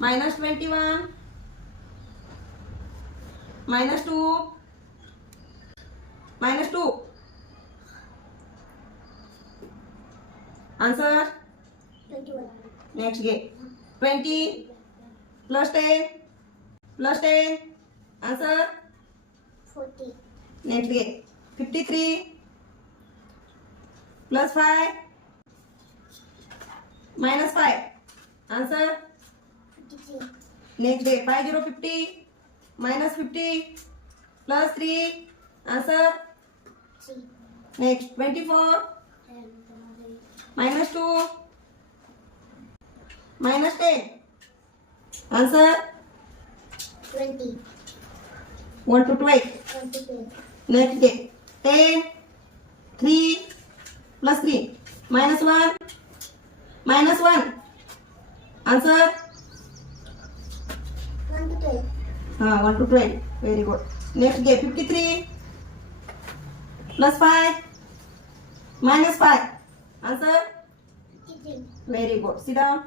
minus 21, minus 2, minus 2. Answer? 21. Next game. 20 plus 10 plus 10. Answer? 40. Next game. 53 plus 5 minus 5. Answer? 53. Next day. 50 minus 50 plus 3. Answer? 3. Next. 24 minus 2 minus 10. Answer? 20. 1 to 12. 22. Next day. 10 3 plus 3 minus 1 minus 1. Answer? 1 to 12. 1 to 12. Very good. Next day. 53 plus 5 minus 5. Answer? 53. Very good. Sit down.